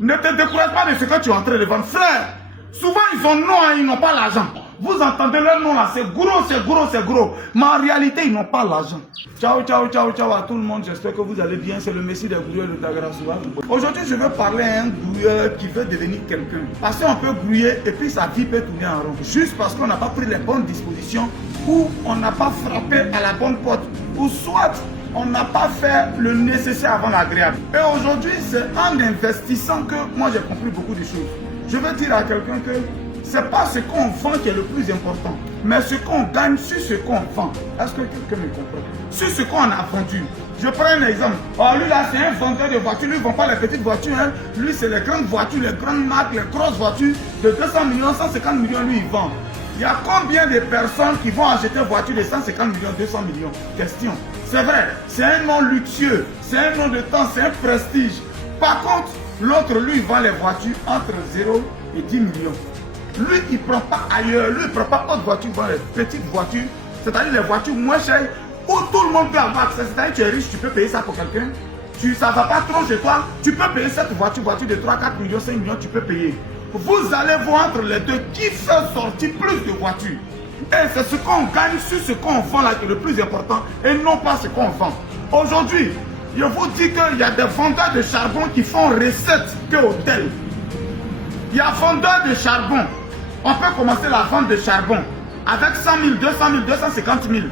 Ne te décourage pas de ce que tu es en train de vendre. Frère, souvent ils ont non, hein, ils n'ont pas l'argent. Vous entendez leur nom là, c'est gros, c'est gros, c'est gros. Mais en réalité, ils n'ont pas l'argent. Ciao, ciao, ciao, ciao à tout le monde. J'espère que vous allez bien. C'est le Messie des grouilleurs de Dagrassoua. Aujourd'hui, je veux parler à un grouilleur qui veut devenir quelqu'un. Parce qu'on peut grouiller et puis sa vie peut tourner en rond. Juste parce qu'on n'a pas pris les bonnes dispositions ou on n'a pas frappé à la bonne porte. Ou soit on n'a pas fait le nécessaire avant l'agréable. Et aujourd'hui, c'est en investissant que moi j'ai compris beaucoup de choses. Je veux dire à quelqu'un que c'est pas ce qu'on vend qui est le plus important, mais ce qu'on gagne sur ce qu'on vend. Est-ce que quelqu'un me comprend? Sur ce qu'on a vendu. Je prends un exemple. Oh, lui là, c'est un vendeur de voitures. Lui, il ne vend pas les petites voitures. Hein. Lui, c'est les grandes voitures, les grandes marques, les grosses voitures. De 200 millions, 150 millions, lui, il vend. Il y a combien de personnes qui vont acheter une voiture de 150 millions, 200 millions? Question. C'est vrai, c'est un nom luxueux, c'est un nom de temps, c'est un prestige. Par contre, l'autre, lui, il vend les voitures entre 0 et 10 millions. Lui, il ne prend pas ailleurs. Lui, il ne prend pas autre voiture, il vend les petites voitures, c'est-à-dire les voitures moins chères, où tout le monde peut avoir accès. C'est-à-dire que tu es riche, tu peux payer ça pour quelqu'un. Ça ne va pas trop chez toi, tu peux payer cette voiture de 3, 4 millions, 5 millions, tu peux payer. Vous allez voir entre les deux qui fait sortir plus de voitures. Et c'est ce qu'on gagne sur ce qu'on vend là qui est le plus important et non pas ce qu'on vend. Aujourd'hui, je vous dis qu'il y a des vendeurs de charbon qui font recette que hôtel. Il y a vendeurs de charbon. On peut commencer la vente de charbon avec 100 000, 200 000, 250 000.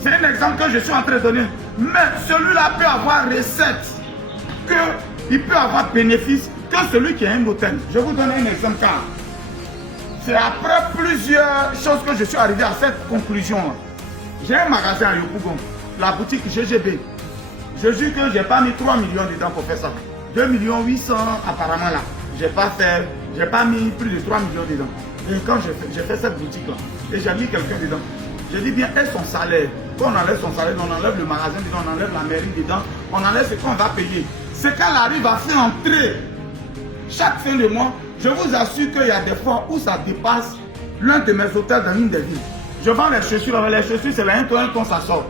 C'est un exemple que je suis en train de donner. Mais celui-là peut avoir recette, il peut avoir bénéfice que celui qui a un hôtel. Je vous donne un exemple car c'est après plusieurs choses que je suis arrivé à cette conclusion. J'ai un magasin à Yopougon, la boutique GGB. Je jure que je n'ai pas mis 3 millions dedans pour faire ça. 2 millions 800 apparemment là. J'ai pas mis plus de 3 millions dedans. Et quand j'ai fait cette boutique là, et j'ai mis quelqu'un dedans, j'ai dit bien, et son salaire. Quand on enlève son salaire, on enlève le magasin dedans, on enlève la mairie dedans, on enlève ce qu'on va payer. C'est qu'elle arrive à faire entrer chaque fin de mois. Je vous assure qu'il y a des fois où ça dépasse l'un de mes hôtels dans une des villes. Je vends les chaussures, c'est la 1 tonne, ça sort.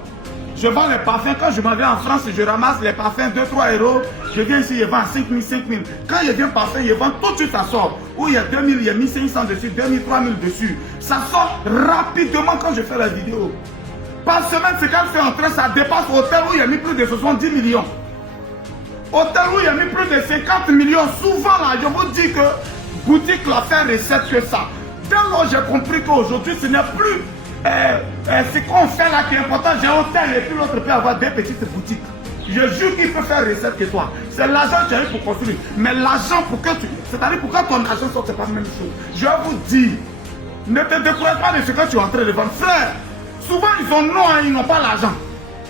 Je vends les parfums, quand je m'en vais en France, je ramasse les parfums 2-3 euros. Je viens ici, je vends à 5 000, 5 000. Quand je viens parfum, je vends tout de suite, ça sort. Où il y a 2 000, il y a 1 500 dessus, 2 000, 3 000 dessus. Ça sort rapidement quand je fais la vidéo. Par semaine, c'est quand je fais entrer, ça dépasse hôtel où il y a mis plus de 70 millions. Hôtel où il y a mis plus de 50 millions. Souvent là, je vous dis que boutique la fait recette que ça. Dès lors j'ai compris qu'aujourd'hui ce n'est plus ce qu'on fait là qui est important. J'ai un hôtel et puis l'autre peut avoir des petites boutiques. Je jure qu'il peut faire recette que toi. C'est l'argent que tu as eu pour construire. Mais l'argent pour que tu... C'est-à-dire pour que ton argent sorte, c'est pas la même chose. Je vous dis, ne te décourage pas de ce que tu es en train de vendre. Frère, souvent ils ont non, hein, ils n'ont pas l'argent.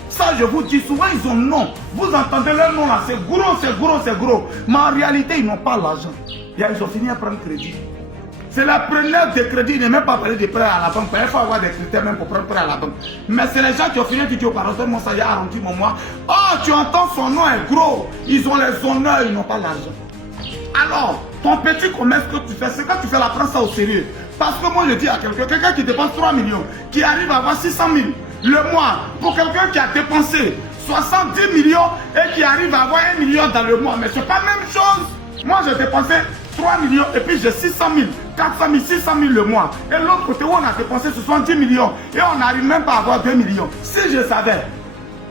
Ça je vous dis, souvent ils ont non. Vous entendez leur nom là, c'est gros, c'est gros, c'est gros. Mais en réalité, ils n'ont pas l'argent. Ils ont fini à prendre crédit. C'est la preneur de crédit, il n'est même pas parlé de prêt à la banque. Il faut avoir des critères même pour prendre prêt à la banque. Mais c'est les gens qui ont fini qui disent au parent, moi ça y a arrondi mon mois. Oh, tu entends son nom est gros. Ils ont les honneurs, ils n'ont pas l'argent. Alors, ton petit commerce que tu fais, c'est quand tu fais la prendre ça au sérieux. Parce que moi je dis à quelqu'un qui dépense 3 millions, qui arrive à avoir 600 000 le mois, pour quelqu'un qui a dépensé 70 millions et qui arrive à avoir 1 million dans le mois. Mais c'est pas la même chose. Moi j'ai dépensé 3 millions et puis j'ai 600 000, 400 000, 600 000 le mois. Et l'autre côté où on a dépensé 70 millions et on n'arrive même pas à avoir 2 millions. Si je savais,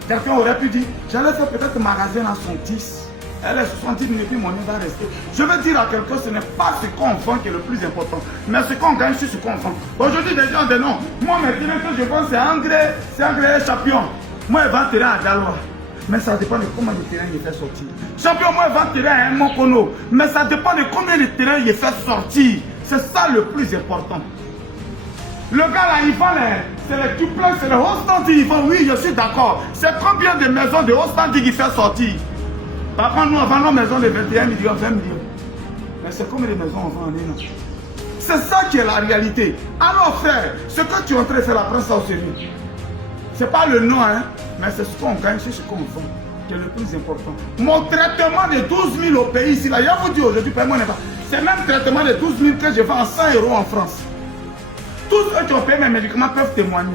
quelqu'un aurait pu dire, j'allais faire peut-être magasin à son 10. Elle est 70 000 et puis mon nom va rester. Je veux dire à quelqu'un, ce n'est pas ce qu'on vend qui est le plus important, mais ce qu'on gagne sur ce qu'on vend. Aujourd'hui, des gens disent non. Moi, mes terrains que je vends, c'est engrais champion. Moi, je vends terrain à Galois. Mais ça dépend de combien de terrain il fait sortir. Champion, moi, je vends terrain à un Mokono. Mais ça dépend de combien de terrain il fait sortir. C'est ça le plus important. Le gars là, il vend c'est les duplex, c'est les haut standing. Il vend, oui, je suis d'accord. C'est combien de maisons de haut standing qu'il fait sortir? Par contre, nous, on vend nos maisons de 21 millions, 20 millions. Mais c'est combien de maisons on vend en un an? C'est ça qui est la réalité. Alors, frère, ce que tu es en train de faire, prends ça au sérieux. C'est pas le nom, hein, mais c'est ce qu'on gagne, c'est ce qu'on vend, qui est le plus important. Mon traitement de 12 000 au pays ici, là, je vous dis aujourd'hui, c'est même traitement de 12 000 que je vends à 100 € en France. Tous ceux qui ont payé mes médicaments peuvent témoigner.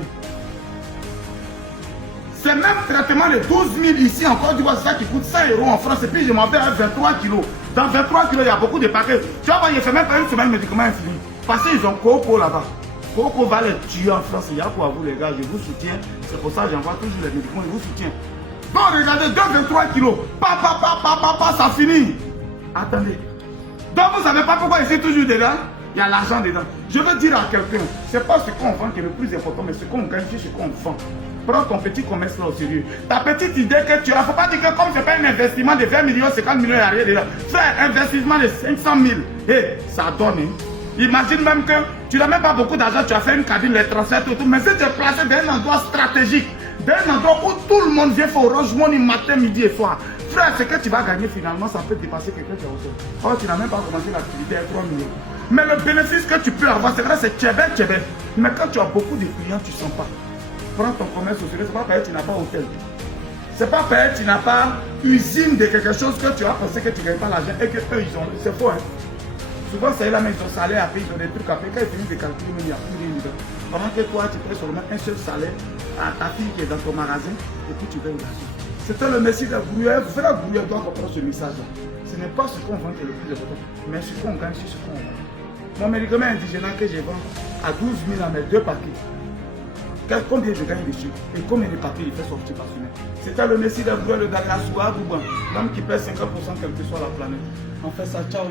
C'est même traitement de 12 000 ici en Côte d'Ivoire, c'est ça qui coûte 100 € en France. Et puis je m'en vais à 23 kilos. Dans 23 kilos, il y a beaucoup de paquets. Tu vas voir, il fait même pas une semaine, le médicament est fini. Parce qu'ils ont Coco là-bas. Coco va les tuer en France. Il y a pour vous, les gars. Je vous soutiens. C'est pour ça que j'envoie toujours les médicaments. Je vous soutiens. Donc, regardez, 23 kilos. Ça finit. Attendez. Donc, vous ne savez pas pourquoi ici toujours dedans. Il y a l'argent dedans. Je veux dire à quelqu'un, ce n'est pas ce qu'on vend qui est le plus important, mais ce qu'on gagne, c'est ce qu'on vend. Prends ton petit commerce là au sérieux. Ta petite idée que tu as, il ne faut pas dire que comme ce n'est pas un investissement de 20 millions, 50 millions, il n'y a rien dedans. Fais un investissement de 500 000. Et ça donne. Hein. Imagine même que tu n'as même pas beaucoup d'argent, tu as fait une cabine, les transferts, tout. Mais si tu es placé dans un endroit stratégique, dans un endroit où tout le monde vient faire Orange Money matin, midi et soir. Frère, ce que tu vas gagner finalement, ça peut dépasser quelqu'un qui a reçu. Or, tu n'as même pas commencé l'activité à 3 millions. Mais le bénéfice que tu peux avoir, c'est vrai, c'est tchébé. Mais quand tu as beaucoup de clients, tu ne sens pas. Prends ton commerce au sérieux, ce n'est pas parce que tu n'as pas hôtel. Ce n'est pas parce que tu n'as pas usine de quelque chose que tu as pensé que tu ne gagnes pas l'argent et que eux, ils ont. C'est faux, hein. Souvent, c'est là, mais ils ont salaire après, ils ont des trucs après. Quand ils finissent de calculer, il n'y a plus rien dedans. Pendant que toi, tu payes seulement un seul salaire à ta fille qui est dans ton magasin et puis tu payes l'argent. C'était le Messie de Brouilleur. Vous faites la Brouilleur doit comprendre ce message-là. Ce n'est pas ce qu'on vend qui est le plus important, mais ce qu'on gagne, c'est ce qu'on vend. Mon médicament indigène que je vends à 12 000 à mes 2 paquets. Combien je gagne dessus et combien de papiers il fait sortir par semaine. C'était le Messie de Brouilleur, le Dakar Soua, l'homme qui pèse 50% quelle que soit la planète. On fait ça, ciao.